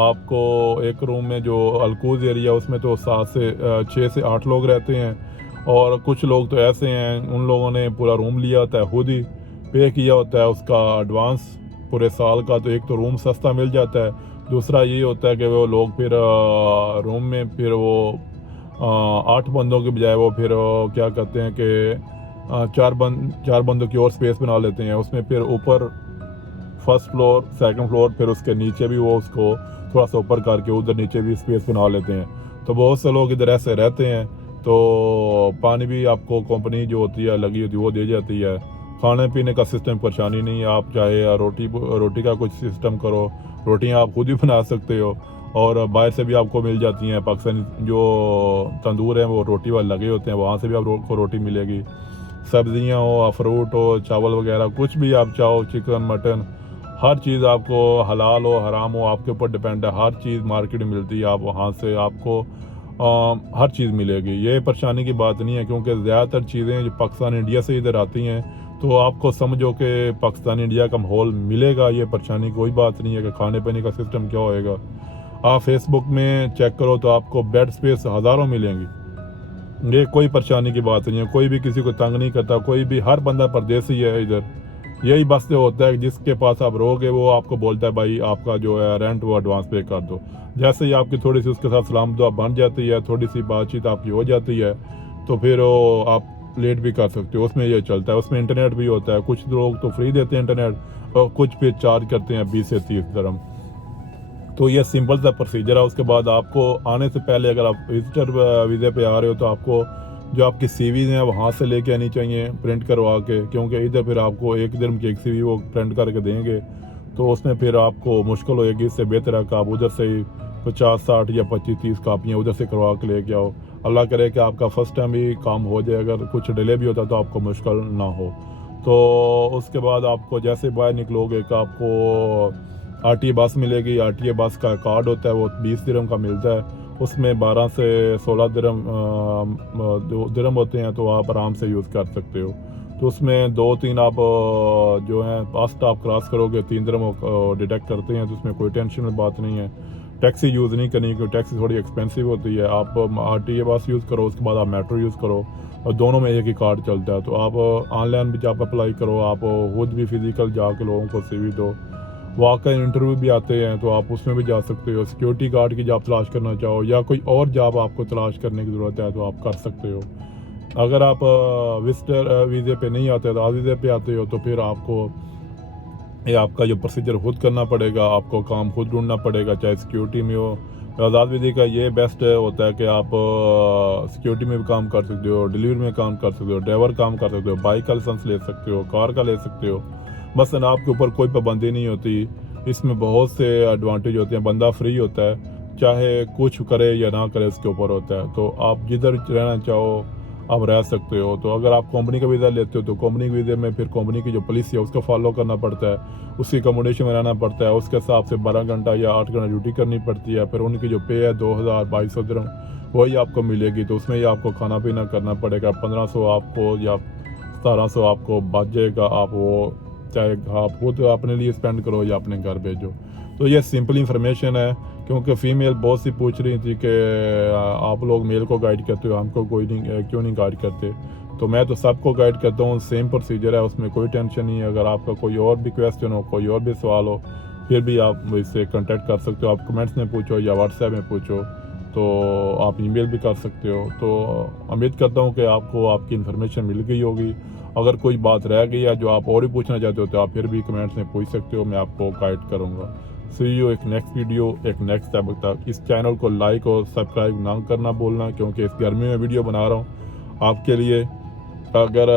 आपको एक रूम में जो अलकूज एरिया उसमें तो 6 से 8 लोग रहते हैं। और कुछ लोग तो ऐसे हैं उन लोगों ने पूरा रूम लिया होता है, खुद ही पे किया होता है उसका एडवांस पूरे साल का, तो एक तो रूम सस्ता मिल जाता है, दूसरा ये होता है कि वो लोग फिर रूम में फिर वो 8 बंदों के बजाय वो फिर क्या कहते हैं कि 4 बंदों की और स्पेस बना लेते हैं, उसमें फिर ऊपर फर्स्ट फ्लोर सेकंड फ्लोर फिर उसके नीचे भी वो उसको थोड़ा सा ऊपर करके उधर नीचे भी स्पेस बना लेते हैं। तो बहुत से लोग इधर ऐसे रहते हैं। तो पानी भी आपको कंपनी जो होती है लगी होती है वो दे जाती है, खाने पीने का सिस्टम परेशानी नहीं है। आप चाहे रोटी का कुछ सिस्टम करो, रोटियां आप खुद ही बना सकते हो, और बाहर से भी आपको मिल जाती हैं। पाकिस्तानी जो तंदूर हैं वो रोटी वाले लगे होते हैं, वहाँ से भी आपको रोटी मिलेगी। सब्जियां हो, फ्रूट हो, चावल वगैरह कुछ भी आप चाहो, चिकन मटन हर चीज़ आपको हलाल हो हराम हो आपके ऊपर डिपेंड है, हर चीज़ मार्केट में मिलती है, आप वहाँ से आपको हर चीज़ मिलेगी। ये परेशानी की बात नहीं है, क्योंकि ज़्यादातर चीज़ें जो पाकिस्तान इंडिया से इधर आती हैं तो आपको समझो कि पाकिस्तान इंडिया का माहौल मिलेगा, ये परेशानी कोई बात नहीं है कि खाने पीने का सिस्टम क्या होएगा। आप फेसबुक में चेक करो तो आपको बेड स्पेस हज़ारों मिलेंगी, ये कोई परेशानी की बात नहीं है, कोई भी किसी को तंग नहीं करता, कोई भी, हर बंदा परदेसी है इधर। यही बस से होता है कि जिसके पास आप रहोगे वो आपको बोलता है भाई आपका जो है रेंट वो एडवांस पे कर दो। जैसे ही आपकी थोड़ी सी उसके साथ सलाम दुआ बन जाती है, थोड़ी सी बातचीत आपकी हो जाती है, तो फिर वो आप लेट भी कर सकते हो। उसमें ये चलता है, उसमें इंटरनेट भी होता है, कुछ लोग तो फ्री देते हैं इंटरनेट और कुछ फिर चार्ज करते हैं 20 से 30 दिरहम। तो ये सिंपल सा प्रोसीजर है। उसके बाद आपको आने से पहले अगर आप विजिटर वीज़े पे आ रहे हो तो आपको जो आपकी सीवीज़ हैं वहाँ से लेके आनी चाहिए प्रिंट करवा के, क्योंकि इधर फिर आपको 1 दिरहम की एक CV वो प्रिंट करके देंगे तो उसमें फिर आपको मुश्किल होएगी। इससे बेहतर है कि आप उधर से ही 50-60 या 25-30 कापियाँ उधर से करवा के लेके आओ। अल्लाह करे कि आपका फ़र्स्ट टाइम भी काम हो जाए, अगर कुछ डिले भी होता तो आपको मुश्किल ना हो। तो उसके बाद आपको जैसे बाहर निकलोगे कि आपको RTA बस मिलेगी। RTA बस का कार्ड होता है वो 20 दिरहम का मिलता है, उसमें 12 से 16 दिरहम होते हैं, तो आप आराम से यूज़ कर सकते हो। तो उसमें 2-3 आप जो हैं फास्ट आप क्रॉस करोगे 3 दिरहम डिडक्ट करते हैं, तो उसमें कोई टेंशन की बात नहीं है। टैक्सी यूज़ नहीं करनी क्योंकि टैक्सी थोड़ी एक्सपेंसिव होती है। आप RTA बस यूज़ करो, उसके बाद आप मेट्रो यूज़ करो, और दोनों में एक ही कार्ड चलता है। तो आप ऑनलाइन भी जब अप्लाई करो, आप खुद भी फिज़िकल जाके लोगों को CV दो। वाकई इंटरव्यू भी आते हैं तो आप उसमें भी जा सकते हो। सिक्योरिटी गार्ड की जॉब तलाश करना चाहो या कोई और जॉब आपको तलाश करने की ज़रूरत है तो आप कर सकते हो। अगर आप विजिटर वीज़े पे नहीं आते तो आज़ वीज़े पे आते हो तो फिर आपको ये आपका जो प्रोसीजर खुद करना पड़ेगा, आपको काम खुद ढूंढना पड़ेगा, चाहे सिक्योरिटी में हो। आज़ाद वीज़े का ये बेस्ट होता है कि आप सिक्योरिटी में भी काम कर सकते हो, डिलीवरी में काम कर सकते हो, ड्राइवर काम कर सकते हो, बाइक का लाइसेंस ले सकते हो, कार का ले सकते हो। बस आपके ऊपर कोई पाबंदी नहीं होती। इसमें बहुत से एडवांटेज होते हैं, बंदा फ्री होता है, चाहे कुछ करे या ना करे उसके ऊपर होता है। तो आप जिधर रहना चाहो आप रह सकते हो। तो अगर आप कंपनी का वीज़ा लेते हो तो कंपनी के वीज़े में फिर कंपनी की जो पॉलिसी है उसको फॉलो करना पड़ता है, उसकी अकोमोडेशन में रहना पड़ता है, उसके हिसाब से 12 घंटा या 8 घंटा ड्यूटी करनी पड़ती है। फिर उनकी जो पे है 2000-2200 दिरहम वही आपको मिलेगी। तो उसमें ही आपको खाना पीना करना पड़ेगा, 1500 आपको या 1700 आपको बच जाएगा। आप वो चाहे आप खुद अपने लिए स्पेंड करो या अपने घर भेजो। तो ये सिंपल इंफॉर्मेशन है क्योंकि फ़ीमेल बहुत सी पूछ रही थी कि आप लोग मेल को गाइड करते हो, हमको कोई नहीं क्यों नहीं गाइड करते। तो मैं तो सबको गाइड करता हूँ, सेम प्रोसीजर है, उसमें कोई टेंशन नहीं है। अगर आपका कोई और भी क्वेश्चन हो, कोई और भी सवाल हो, फिर भी आप मुझसे कांटेक्ट कर सकते हो। आप कमेंट्स में पूछो या व्हाट्सएप में पूछो, तो आप ईमेल भी कर सकते हो। तो उम्मीद करता हूँ कि आपको आपकी इन्फॉर्मेशन मिल गई होगी। अगर कोई बात रह गई है जो आप और भी पूछना चाहते हो तो आप फिर भी कमेंट्स में पूछ सकते हो, मैं आपको गाइड करूँगा। सी यू एक नेक्स्ट वीडियो, एक नेक्स्ट टॉपिक तक। इस चैनल को लाइक और सब्सक्राइब ना करना बोलना, क्योंकि इस गर्मी में वीडियो बना रहा हूँ आपके लिए। अगर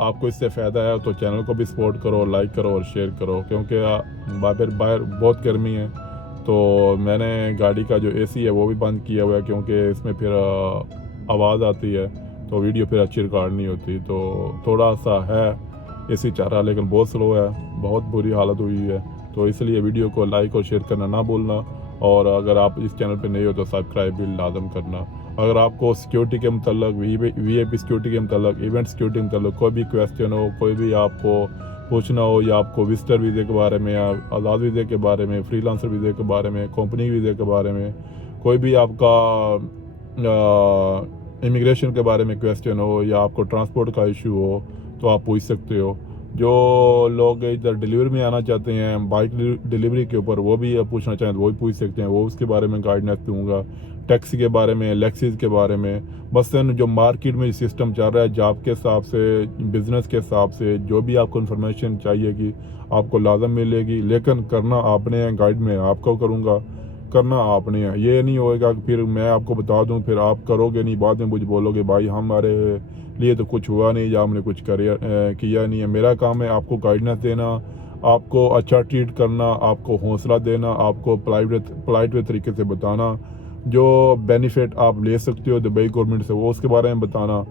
आपको इससे फ़ायदा है तो चैनल को भी सपोर्ट करो, लाइक करो और शेयर करो, क्योंकि बाहर बहुत गर्मी है। तो मैंने गाड़ी का जो एसी है वो भी बंद किया हुआ है, क्योंकि इसमें फिर आवाज़ आती है तो वीडियो फिर अच्छी रिकॉर्ड नहीं होती। तो थोड़ा सा है एसी चल रहा है, लेकिन बहुत स्लो है, बहुत बुरी हालत हुई है। तो इसलिए वीडियो को लाइक और शेयर करना ना भूलना। और अगर आप इस चैनल पे नए हो तो सब्सक्राइब भी लाजम करना। अगर आपको सिक्योरिटी के मतलब वीआईपी सिक्योरिटी के मतलब इवेंट सिक्योरिटी के मतलब कोई भी क्वेश्चन हो, कोई भी आपको पूछना हो, या आपको विजिटर वीज़े के बारे में, या आज़ाद वीज़े के बारे में, फ्रीलांसर वीज़े के बारे में, कंपनी वीज़े के बारे में, कोई भी आपका इमिग्रेशन के बारे में क्वेश्चन हो, या आपको ट्रांसपोर्ट का इशू हो, तो आप पूछ सकते हो। जो लोग इधर डिलीवरी में आना चाहते हैं बाइक डिलीवरी के ऊपर, वो भी पूछना चाहें तो वो भी पूछ सकते हैं, वो उसके बारे में गाइडेंस दूंगा। टैक्सी के बारे में, लेक्सीज के बारे में, मसलन जो मार्केट में सिस्टम चल रहा है जॉब के हिसाब से, बिज़नेस के हिसाब से, जो भी आपको इन्फॉर्मेशन चाहिए कि आपको लाजम मिलेगी। लेकिन करना आपने है, गाइड में आपको करूँगा, करना आपने है। ये नहीं होएगा कि फिर मैं आपको बता दूं फिर आप करोगे नहीं, बाद में मुझे बोलोगे भाई हमारे लिए तो कुछ हुआ नहीं या हमने कुछ किया नहीं है। मेरा काम है आपको गाइडेंस देना, आपको अच्छा ट्रीट करना, आपको हौसला देना, आपको पोलाइट तरीके से बताना, जो बेनिफिट आप ले सकते हो दुबई गवर्नमेंट से वो उसके बारे में बताना।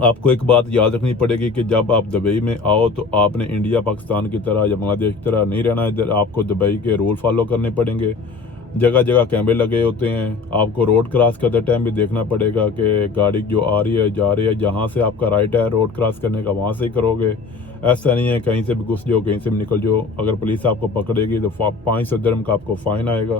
आपको एक बात याद रखनी पड़ेगी कि जब आप दुबई में आओ तो आपने इंडिया पाकिस्तान की तरह या बांग्लादेश की तरह नहीं रहना। इधर आपको दुबई के रूल फॉलो करने पड़ेंगे। जगह जगह कैमरे लगे होते हैं। आपको रोड क्रॉस करते टाइम भी देखना पड़ेगा कि गाड़ी जो आ रही है जा रही है, जहाँ से आपका राइट है रोड क्रॉस करने का वहाँ से ही करोगे। ऐसा नहीं है कहीं से भी घुस जाओ, कहीं से भी निकल जाओ। अगर पुलिस आपको पकड़ेगी तो 500 दिरहम का आपको फ़ाइन आएगा,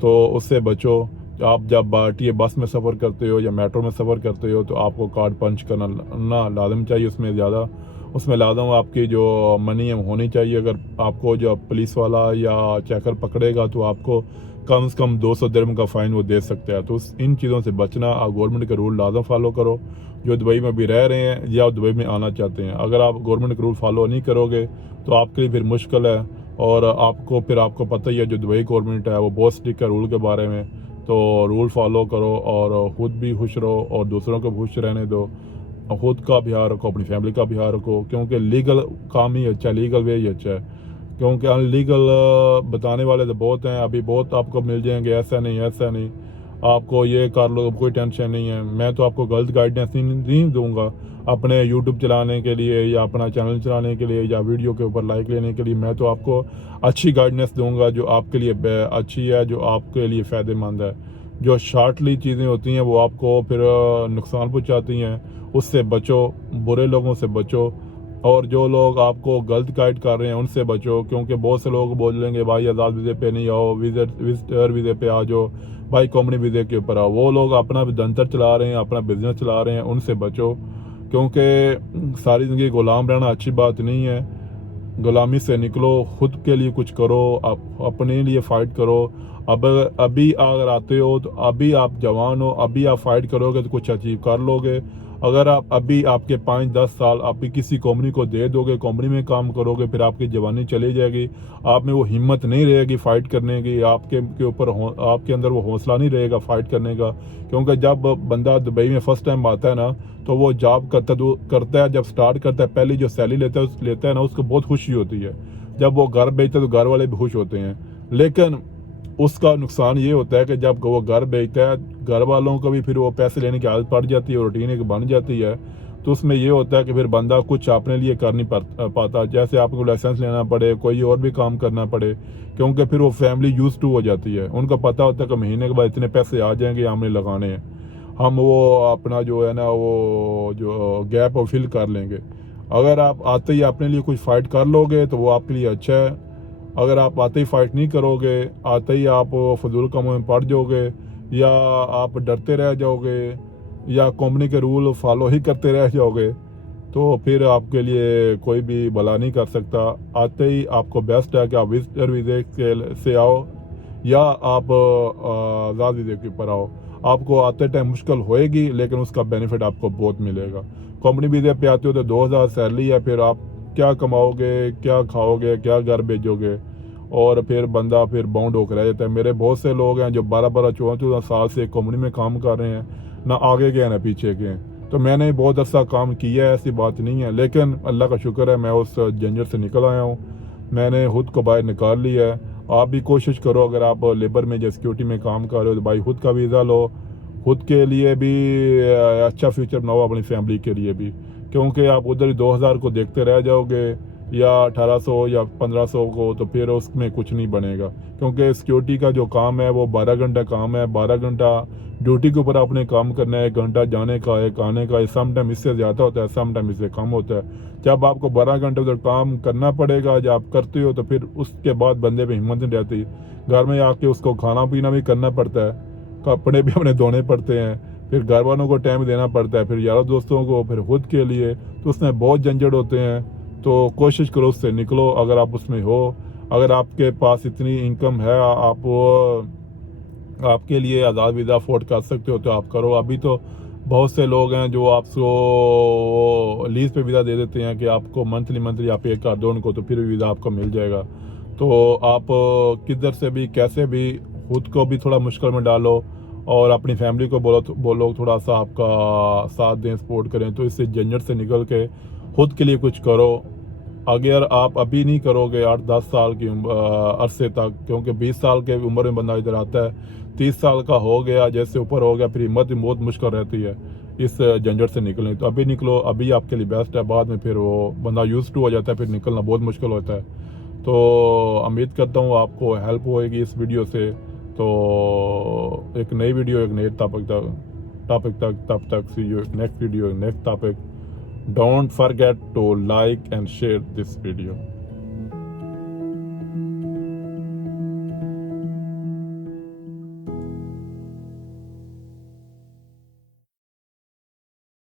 तो उससे बचो। आप जब बाटी बस में सफ़र करते हो या मेट्रो में सफ़र करते हो तो आपको कार्ड पंच करना ना लाजम चाहिए। उसमें लाजम आपकी जो मनी है होनी चाहिए। अगर आपको जो पुलिस वाला या चेकर पकड़ेगा तो आपको कम से कम 200 दिरहम का फ़ाइन वो दे सकते हैं। तो इन चीज़ों से बचना, आप गवर्नमेंट के रूल लाजम फॉलो करो जो दुबई में भी रह रहे हैं या दुबई में आना चाहते हैं। अगर आप गवर्नमेंट के रूल फॉलो नहीं करोगे तो आपके लिए फिर मुश्किल है। और आपको पता ही है जो दुबई गवर्नमेंट है वो बहुत स्ट्रिक्ट है रूल के बारे में। तो रूल फॉलो करो और ख़ुद भी खुश रहो और दूसरों को खुश रहने दो। खुद का भी ख्याल रखो, अपनी फैमिली का भी ख्याल रखो, क्योंकि लीगल काम ही अच्छा है, लीगल वे ही अच्छा है। क्योंकि अनलीगल बताने वाले तो बहुत हैं, अभी बहुत आपको मिल जाएंगे, ऐसा नहीं आपको ये कर लो, कोई टेंशन नहीं है। मैं तो आपको गलत गाइडेंस नहीं दूंगा अपने यूट्यूब चलाने के लिए या अपना चैनल चलाने के लिए या वीडियो के ऊपर लाइक लेने के लिए। मैं तो आपको अच्छी गाइडेंस दूंगा जो आपके लिए अच्छी है, जो आपके लिए फ़ायदेमंद है। जो शॉर्टली चीज़ें होती हैं वो आपको फिर नुकसान पहुँचाती हैं, उससे बचो, बुरे लोगों से बचो। और जो लोग आपको गलत गाइड कर रहे हैं उनसे बचो, क्योंकि बहुत से लोग बोलेंगे भाई आज़ाद वीज़े पे नहीं आओ, विजिटर वीज़े पे आ जाओ, भाई कंपनी वीज़े के ऊपर आओ। वो लोग अपना दंतर चला रहे हैं, अपना बिजनेस चला रहे हैं, उनसे बचो। क्योंकि सारी ज़िंदगी गुलाम रहना अच्छी बात नहीं है। गुलामी से निकलो, खुद के लिए कुछ करो, अपने लिए फ़ाइट करो। अब अभी अगर आते हो तो अभी आप जवान हो, अभी आप फाइट करोगे तो कुछ अचीव कर लोगे। अगर आप अभी आपके 5-10 साल आप भी किसी कंपनी को दे दोगे, कंपनी में काम करोगे, फिर आपकी जवानी चली जाएगी, आप में वो हिम्मत नहीं रहेगी फ़ाइट करने की, आपके अंदर वो हौसला नहीं रहेगा फ़ाइट करने का। क्योंकि जब बंदा दुबई में फ़र्स्ट टाइम आता है ना तो वो जॉब करता है, जब स्टार्ट करता है पहली जो सैलरी लेता है ना उसको बहुत खुशी होती है। जब वो घर बेचता है तो घर वाले भी खुश होते हैं। लेकिन उसका नुकसान ये होता है कि जब वो घर बेचता है घर वालों को भी फिर वो पैसे लेने की आदत पड़ जाती है, रूटीन एक बन जाती है। तो उसमें ये होता है कि फिर बंदा कुछ अपने लिए कर नहीं पाता। जैसे आपको लाइसेंस लेना पड़े, कोई और भी काम करना पड़े, क्योंकि फिर वो फैमिली यूज टू हो जाती है। उनको पता होता है कि महीने के बाद इतने पैसे आ जाएंगे, हमने लगाने हैं, हम वो अपना जो है ना वो जो गैप वो फिल कर लेंगे। अगर आप आते ही अपने लिए कुछ फाइट कर लोगे तो वो आपके लिए अच्छा है। अगर आप आते ही फाइट नहीं करोगे, आते ही आप फजूल कामों में पड़ जाओगे, या आप डरते रह जाओगे, या कंपनी के रूल फॉलो ही करते रह जाओगे, तो फिर आपके लिए कोई भी भला नहीं कर सकता। आते ही आपको बेस्ट है कि आप विजिटर वीज़े से आओ, या आप आज़ाद वीज़े के ऊपर आओ। आपको आते टाइम मुश्किल होएगी, लेकिन उसका बेनिफिट आपको बहुत मिलेगा। कंपनी वीज़े पे आते हो तो 2000 सैलरी है, फिर आप क्या कमाओगे, क्या खाओगे, क्या घर भेजोगे, और फिर बंदा फिर बाउंड होकर रह जाता है। मेरे बहुत से लोग हैं जो 12-12, 14-14 साल से कंपनी में काम कर रहे हैं, ना आगे गए ना पीछे गए। तो मैंने बहुत अर्सा काम किया है, ऐसी बात नहीं है, लेकिन अल्लाह का शुक्र है मैं उस झंझट से निकल आया हूँ। मैंने खुद को बाहर निकाल लिया है। आप भी कोशिश करो, अगर आप लेबर में या सिक्योरिटी में काम कर रहे हो तो भाई खुद का वीज़ा लो, खुद के लिए भी अच्छा फ्यूचर बनाओ, अपनी फैमिली के लिए भी, क्योंकि आप उधर ही 2000 को देखते रह जाओगे या 1800 या 1500 को, तो फिर उसमें कुछ नहीं बनेगा। क्योंकि सिक्योरिटी का जो काम है वो 12 घंटा काम है, 12 घंटा ड्यूटी के ऊपर आपने काम करना है, 1 घंटा जाने का, 1 आने का, सम टाइम इससे ज़्यादा होता है, सम टाइम इससे कम होता है। जब आपको 12 घंटे उधर काम करना पड़ेगा, जब आप करते हो, तो फिर उसके बाद बंदे पे हिम्मत नहीं रहती। घर में आके उसको खाना पीना भी करना पड़ता है, कपड़े भी अपने धोने पड़ते हैं, फिर घर वालों को टाइम देना पड़ता है, फिर यारों दोस्तों को, फिर खुद के लिए, तो उसमें बहुत झंझट होते हैं। तो कोशिश करो उससे निकलो, अगर आप उसमें हो। अगर आपके पास इतनी इनकम है, आप आपके लिए आज़ाद वीज़ा अफोर्ड कर सकते हो तो आप करो। अभी तो बहुत से लोग हैं जो आपको लीज पे वीज़ा दे देते हैं कि आपको मंथली आप पे कर दो उनको, तो फिर वीज़ा आपको मिल जाएगा। तो आप किधर से भी कैसे भी खुद को भी थोड़ा मुश्किल में डालो, और अपनी फैमिली को बोलो थोड़ा सा आपका साथ दें, सपोर्ट करें, तो इससे झंझट से निकल के खुद के लिए कुछ करो। अगर आप अभी नहीं करोगे 8-10 साल की अरसे तक, क्योंकि 20 साल के उम्र में बंदा इधर आता है, 30 साल का हो गया, जैसे ऊपर हो गया, फिर हिम्मत बहुत मुश्किल रहती है इस झंझट से निकलने। तो अभी निकलो, अभी आपके लिए बेस्ट है, बाद में फिर वो बंदा यूज्ड टू हो जाता है, फिर निकलना बहुत मुश्किल होता है। तो उम्मीद करता हूँ आपको हेल्प होएगी इस वीडियो से। तो एक नई वीडियो, एक नए टॉपिक तक, तब तक see you next video, next topic. Don't forget to like and share this video.